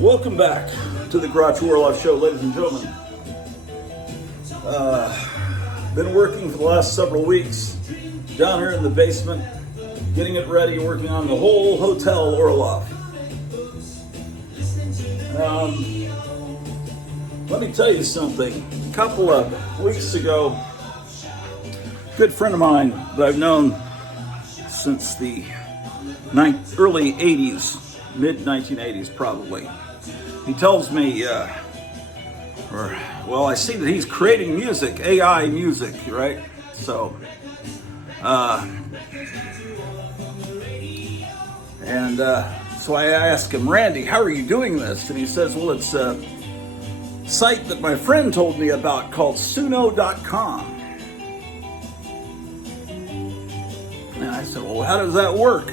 Welcome back to the Grottu Orloff Show, ladies and gentlemen. Been working for the last several weeks down here in the basement, getting it ready, working on the whole Hotel Orloff. Let me tell you something. A couple of weeks ago, a good friend of mine that I've known since the early 80s, mid 1980s probably, he tells me, I see that he's creating music, AI music, right? So I asked him, Randy, how are you doing this? And he says, well, it's a site that my friend told me about called Suno.com. And I said, well, how does that work?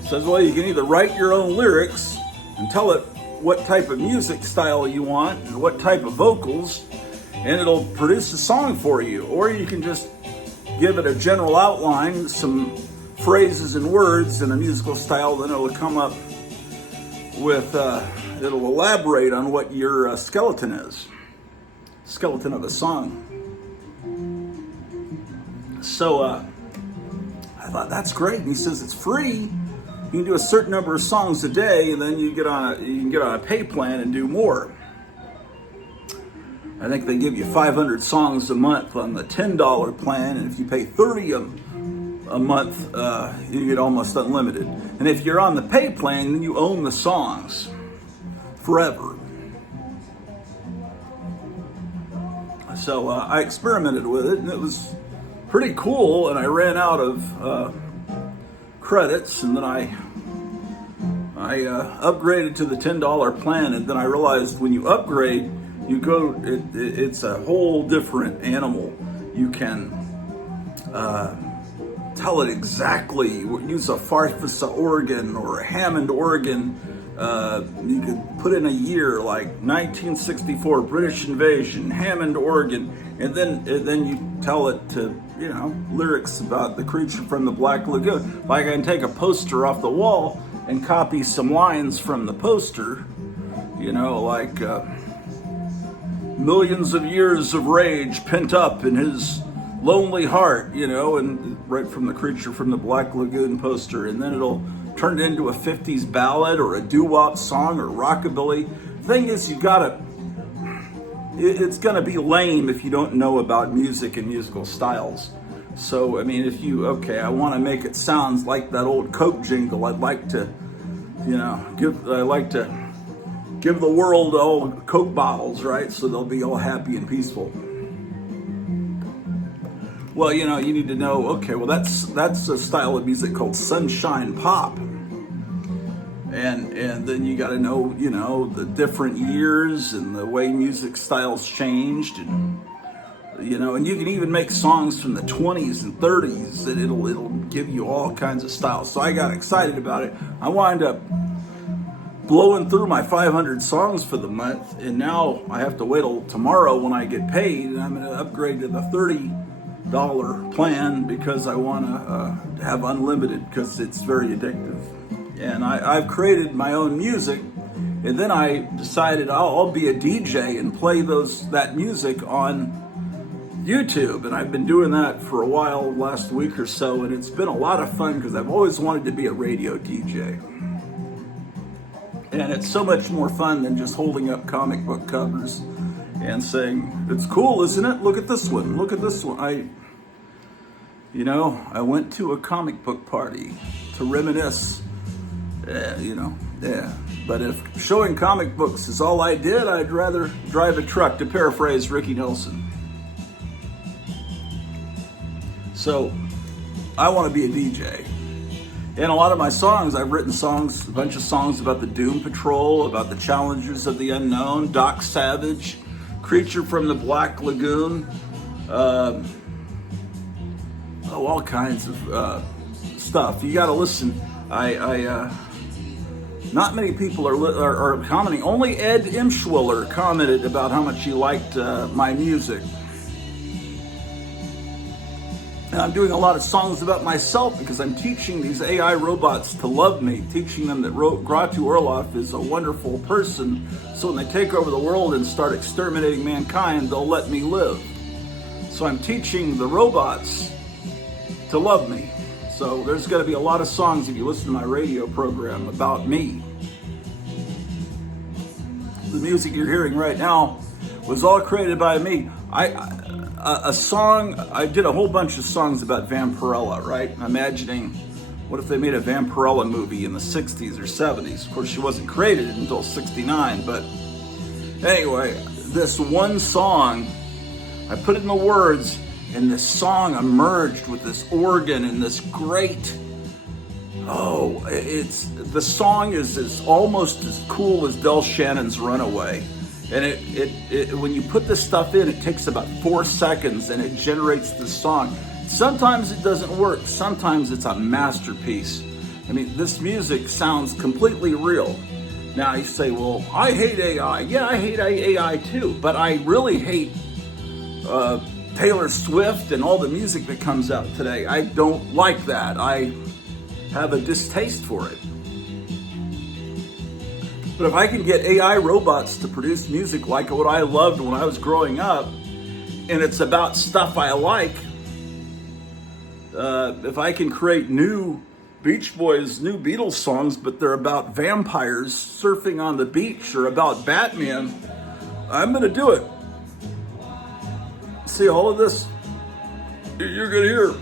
He says, well, you can either write your own lyrics and tell it what type of music style you want and what type of vocals, and it'll produce a song for you. Or you can just give it a general outline, some phrases and words in a musical style, then it'll come up with, it'll elaborate on what your skeleton is. Skeleton of a song. So I thought, that's great. And he says it's free. You can do a certain number of songs a day, and then you can get on a pay plan and do more. I think they give you 500 songs a month on the $10 plan, and if you pay $30 a month, you get almost unlimited. And if you're on the pay plan, then you own the songs forever. So I experimented with it, and it was pretty cool, and I ran out of credits, and then I upgraded to the $10 plan, and then I realized when you upgrade, it's a whole different animal. You can tell it exactly, use a Farfisa organ or a Hammond organ. You could put in a year like 1964 British invasion, Hammond organ, and then you tell it to, lyrics about the creature from the Black Lagoon. Like I can take a poster off the wall and copy some lines from the poster, like millions of years of rage pent up in his lonely heart, and right from the creature from the Black Lagoon poster, and then it'll turn it into a 50s ballad or a doo-wop song or rockabilly. Thing is, it's gonna be lame if you don't know about music and musical styles. So, I mean, I want to make it sound like that old Coke jingle, I'd like to, give the world all Coke bottles, right? So they'll be all happy and peaceful. Well, you need to know, okay, well, that's a style of music called sunshine pop. And then you got to know, the different years and the way music styles changed, and and you can even make songs from the 20s and 30s that it'll give you all kinds of styles. So I got excited about it. I wind up blowing through my 500 songs for the month, and now I have to wait till tomorrow when I get paid, and I'm going to upgrade to the $30 plan because I want to have unlimited, because it's very addictive. And I've created my own music, and then I decided I'll be a DJ and play that music on YouTube, and I've been doing that for a while, last week or so, and it's been a lot of fun because I've always wanted to be a radio DJ. And it's so much more fun than just holding up comic book covers and saying, it's cool, isn't it? Look at this one, look at this one. I went to a comic book party to reminisce, But if showing comic books is all I did, I'd rather drive a truck, to paraphrase Ricky Nelson. So, I want to be a DJ. And a lot of my songs, I've written songs, a bunch of songs about the Doom Patrol, about the Challengers of the Unknown, Doc Savage, Creature from the Black Lagoon, all kinds of stuff. You got to listen. Not many people are commenting. Only Ed Imschwiller commented about how much he liked my music. And I'm doing a lot of songs about myself because I'm teaching these AI robots to love me, teaching them that Grottu Orloff is a wonderful person. So when they take over the world and start exterminating mankind, they'll let me live. So I'm teaching the robots to love me. So there's going to be a lot of songs, if you listen to my radio program, about me. The music you're hearing right now was all created by me. A song, I did a whole bunch of songs about Vampirella, right? Imagining, what if they made a Vampirella movie in the 60s or 70s? Of course, she wasn't created until 69, but anyway, this one song, I put in the words, and this song emerged with this organ and this great, the song is almost as cool as Del Shannon's Runaway. And it when you put this stuff in, it takes about 4 seconds and it generates the song. Sometimes it doesn't work. Sometimes it's a masterpiece. I mean, this music sounds completely real. Now you say, well, I hate AI. Yeah, I hate AI too. But I really hate Taylor Swift and all the music that comes out today. I don't like that. I have a distaste for it. But if I can get AI robots to produce music like what I loved when I was growing up, and it's about stuff I like, if I can create new Beach Boys, new Beatles songs, but they're about vampires surfing on the beach or about Batman, I'm going to do it. See, all of this, you're going to hear.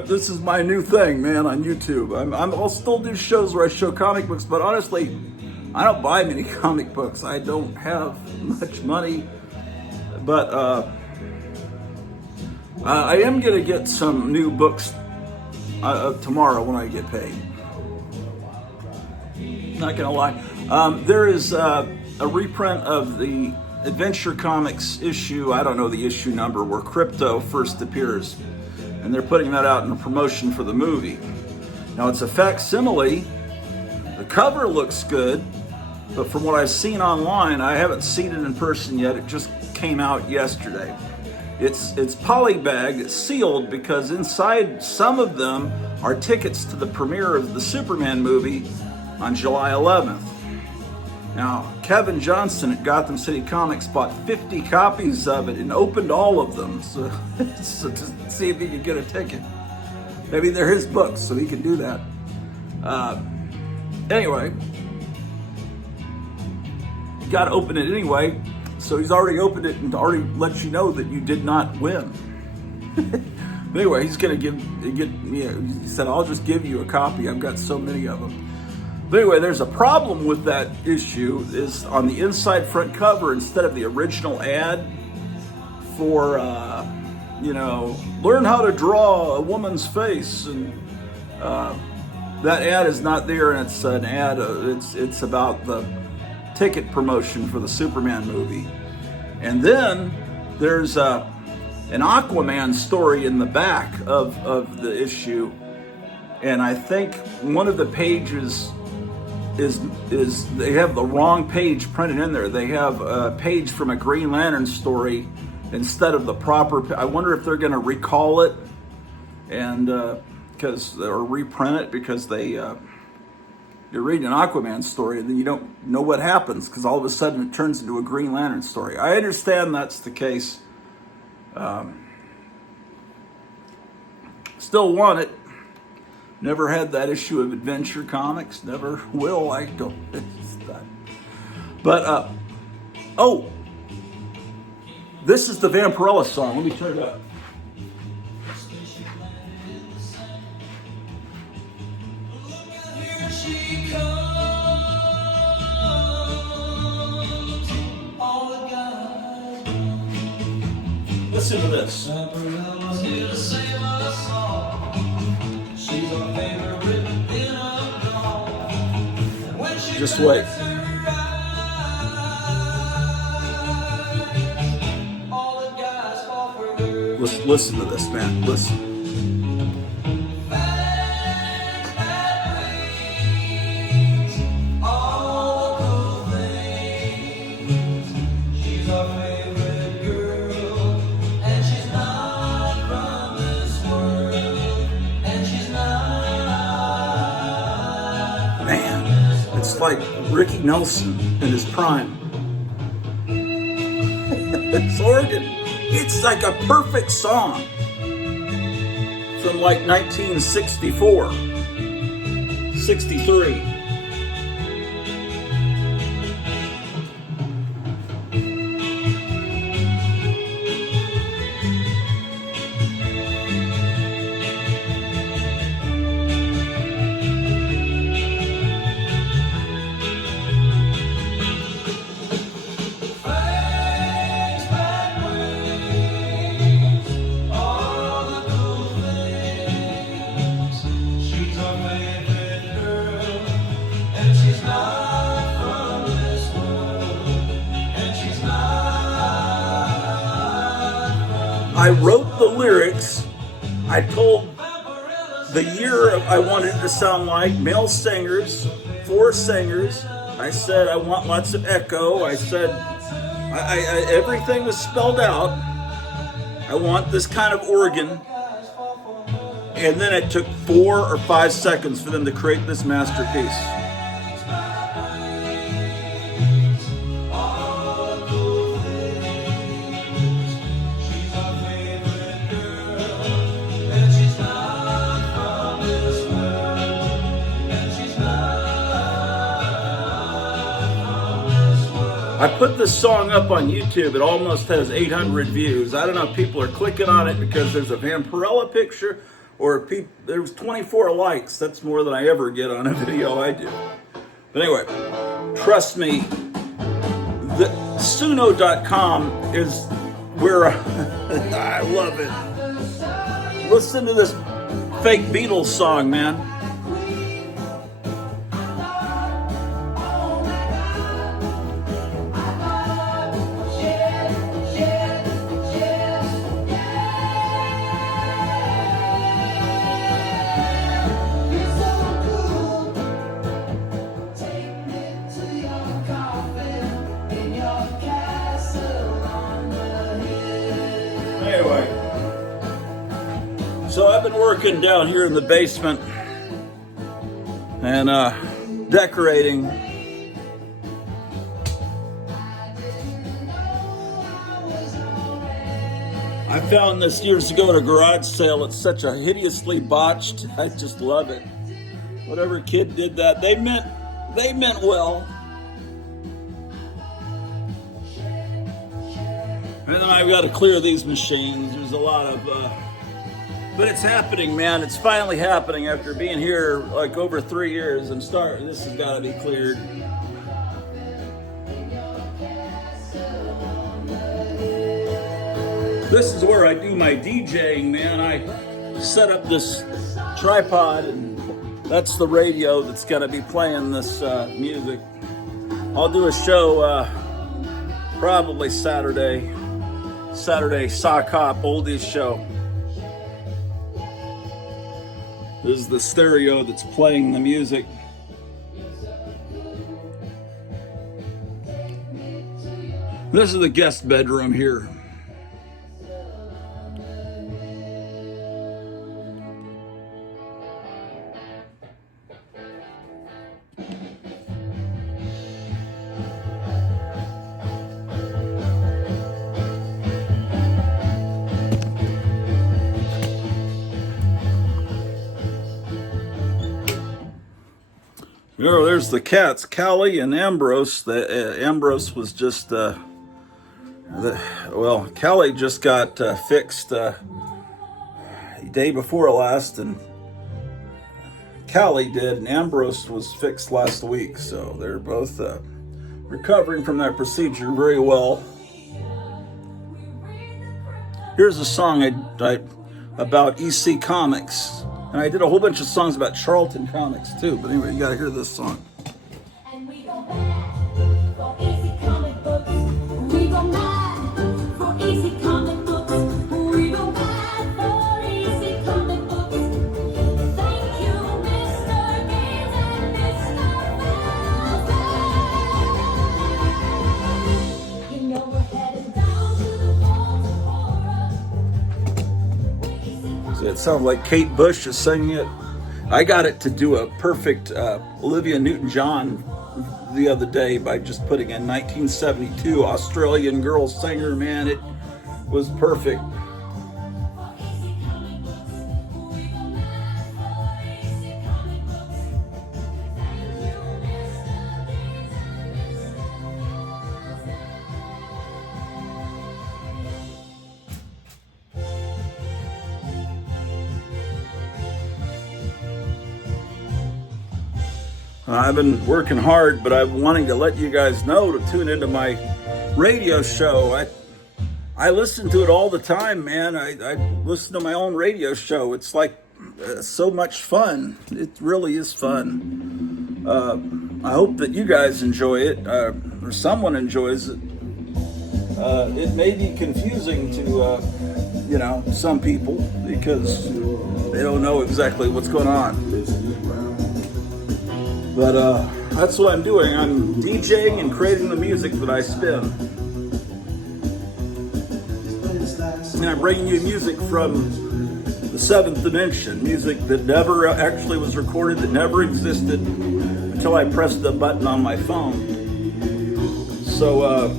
This is my new thing, man, on YouTube. I'll still do shows where I show comic books, but honestly, I don't buy many comic books. I don't have much money, but I am going to get some new books tomorrow when I get paid. Not going to lie. There is a reprint of the Adventure Comics issue, I don't know the issue number, where Crypto first appears. And they're putting that out in a promotion for the movie. Now it's a facsimile. The cover looks good, but from what I've seen online, I haven't seen it in person yet. It just came out yesterday. It's polybagged, it's sealed, because inside some of them are tickets to the premiere of the Superman movie on July 11th. Now, Kevin Johnson at Gotham City Comics bought 50 copies of it and opened all of them, so to see if he could get a ticket. Maybe they're his books, so he can do that. Anyway, you got to open it anyway. So he's already opened it and already let you know that you did not win. But anyway, he's going to he said, I'll just give you a copy. I've got so many of them. But anyway, there's a problem with that issue. Is on the inside front cover, instead of the original ad for, learn how to draw a woman's face, and that ad is not there, and it's an ad. It's about the ticket promotion for the Superman movie. And then there's an Aquaman story in the back of the issue, and I think one of the pages is they have the wrong page printed in there. They have a page from a Green Lantern story instead of the proper. I wonder if they're going to recall it and or reprint it, because you're reading an Aquaman story and then you don't know what happens, because all of a sudden it turns into a Green Lantern story. I understand that's the case. Still want it. Never had that issue of Adventure Comics. Never will. I don't. But this is the Vampirella song. Let me turn it up. Listen to this. Just wait. Listen to this, man. Listen. She's our favorite girl, and she's not from this world. It's like Ricky Nelson in his prime. It's organ. It's like a perfect song from like 1964, 63. I wrote the lyrics. I told the year I wanted it to sound like, male singers, 4 singers. I said I want lots of echo. I said everything was spelled out. I want this kind of organ. And then it took 4 or 5 seconds for them to create this masterpiece. I put this song up on YouTube. It almost has 800 views. I don't know if people are clicking on it because there's a Vampirella picture, or there was 24 likes. That's more than I ever get on a video I do. But anyway, trust me, the Suno.com is where I love it. Listen to this fake Beatles song, man. Anyway, so I've been working down here in the basement and decorating. I found this years ago at a garage sale. It's such a hideously botched. I just love it. Whatever kid did that, they meant well. And then I've got to clear these machines. There's a lot of, but it's happening, man. It's finally happening after being here like over 3 years and this has got to be cleared. This is where I do my DJing, man. I set up this tripod and that's the radio that's going to be playing this music. I'll do a show probably Saturday Sock Hop Oldies show. This is the stereo that's playing the music. This is the guest bedroom here. Oh, there's the cats, Callie and Ambrose. Ambrose was just, Callie just got fixed day before last, and Callie did, and Ambrose was fixed last week. So they're both recovering from that procedure very well. Here's a song about EC Comics. And I did a whole bunch of songs about Charlton Comics too. But anyway, you gotta hear this song. And we go mad for easy comic books. We go mad for easy comic books. We go mad for easy comic books. Thank you, Mr. Gaines and Mr. Velvet. You know we're headed down to the walls of horror. So it sounds like Kate Bush is singing it. I got it to do a perfect Olivia Newton-John the other day by just putting in 1972 Australian girl singer. Man, it was perfect. I've been working hard, but I'm wanting to let you guys know to tune into my radio show. I listen to it all the time, man. I listen to my own radio show. It's like so much fun. It really is fun. I hope that you guys enjoy it, or someone enjoys it. It may be confusing to, some people because they don't know exactly what's going on. But that's what I'm doing. I'm DJing and creating the music that I spin. And I'm bringing you music from the seventh dimension, music that never actually was recorded, that never existed until I pressed the button on my phone. So,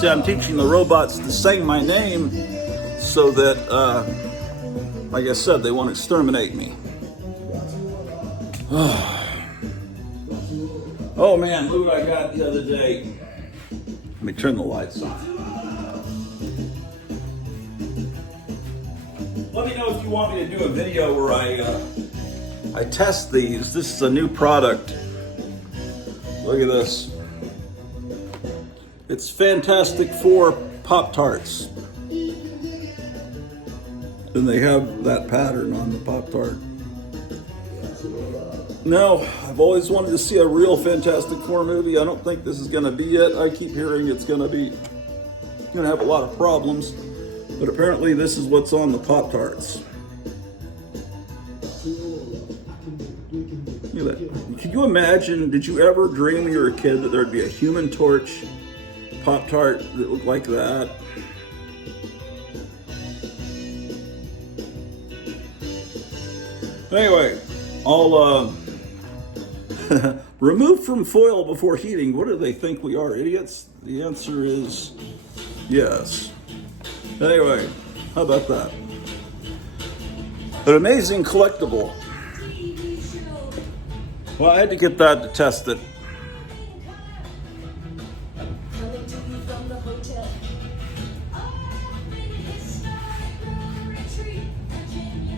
see, I'm teaching the robots to say my name so that, like I said, they won't exterminate me. Oh man, look what I got the other day. Let me turn the lights on. Let me know if you want me to do a video where I test these. This is a new product. Look at this. It's Fantastic Four Pop-Tarts. And they have that pattern on the Pop-Tart. Now, I've always wanted to see a real Fantastic Four movie. I don't think this is going to be it. I keep hearing it's going to have a lot of problems. But apparently this is what's on the Pop-Tarts. Look at that. Could you imagine, did you ever dream when you were a kid that there'd be a Human Torch Pop-Tart that looked like that? Anyway, I'll remove from foil before heating. What do they think we are, idiots? The answer is yes. Anyway, how about that? An amazing collectible. Well, I had to get that to test it.